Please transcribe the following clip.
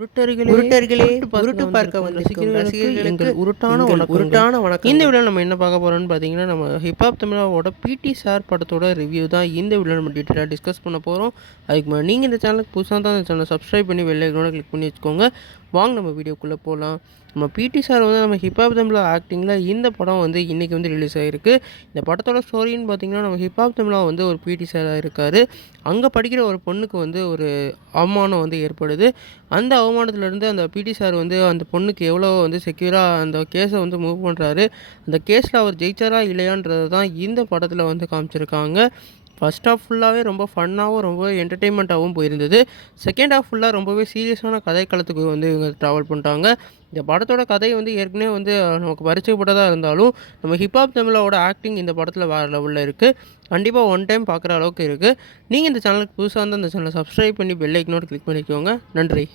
உருட்டர்களே உருட்டு பார்க்க வந்திருக்கும் ரசிகர்களுக்கு எங்கள் உருட்டான வணக்கம். இந்த வீடியோ நம்ம என்ன பார்க்க போகிறோம்னு பார்த்தீங்கன்னா, நம்ம ஹிப்ஹாப் தமிழாவோட பிடி சார் படத்தோட ரிவ்யூ தான் இந்த வீடியோ நம்ம டீட்டெயிலாக டிஸ்கஸ் பண்ண போகிறோம். அதுக்கு முன்னாடி நீங்கள் இந்த சேனலுக்கு புதுசாக தான் இந்த சேனலை சப்ஸ்கிரைப் பண்ணி பெல் ஐகானை கிளிக் பண்ணி வச்சுக்கோங்க. வாங்க நம்ம வீடியோக்குள்ளே போகலாம். நம்ம பிடி சார் வந்து நம்ம ஹிப்ஹாப் தமிழா ஆக்டிங்கில் இந்த படம் வந்து இன்றைக்கி வந்து ரிலீஸ் ஆகிருக்கு. இந்த படத்தோட ஸ்டோரின்னு பார்த்தீங்கன்னா, நம்ம ஹிப்ஹாப் தமிழா வந்து ஒரு பிடி சாராக இருக்கார். அங்கே படிக்கிற ஒரு பொண்ணுக்கு வந்து ஒரு அவமானம் வந்து ஏற்படுது. அந்த அவமானத்துலேருந்து அந்த பிடி சார் வந்து அந்த பொண்ணுக்கு எவ்வளோ வந்து செக்யூராக அந்த கேஸை வந்து மூவ் பண்ணுறாரு. அந்த கேஸில் அவர் ஜெயிச்சாரா இல்லையான்றது தான் இந்த படத்தில் வந்து காமிச்சிருக்காங்க. ஃபர்ஸ்ட் ஹாஃப் ஃபுல்லாகவே ரொம்ப ஃபன்னாகவும் ரொம்ப என்டர்டெயின்மெண்ட்டாகவும் போயிருந்தது. செகண்ட் ஹாஃப் ஃபுல்லாக ரொம்பவே சீரியஸான கதைக்களத்துக்கு வந்து இவங்க ட்ராவல் பண்ணிட்டாங்க. இந்த படத்தோட கதை வந்து ஏற்கனவே வந்து நமக்கு பரிச்சயப்பட்டதாக இருந்தாலும், நம்ம ஹிப்ஹாப் தமிழாவோட ஆக்டிங் இந்த படத்தில் வேறு லெவலில் இருக்குது. கண்டிப்பாக ஒன் டைம் பார்க்குற அளவுக்கு இருக்குது. நீங்கள் இந்த சேனலுக்கு புதுசாக இருந்தால் இந்த சேனலை சப்ஸ்கிரைப் பண்ணி பெல் ஐக்கனோட கிளிக் பண்ணிக்கோங்க. நன்றி.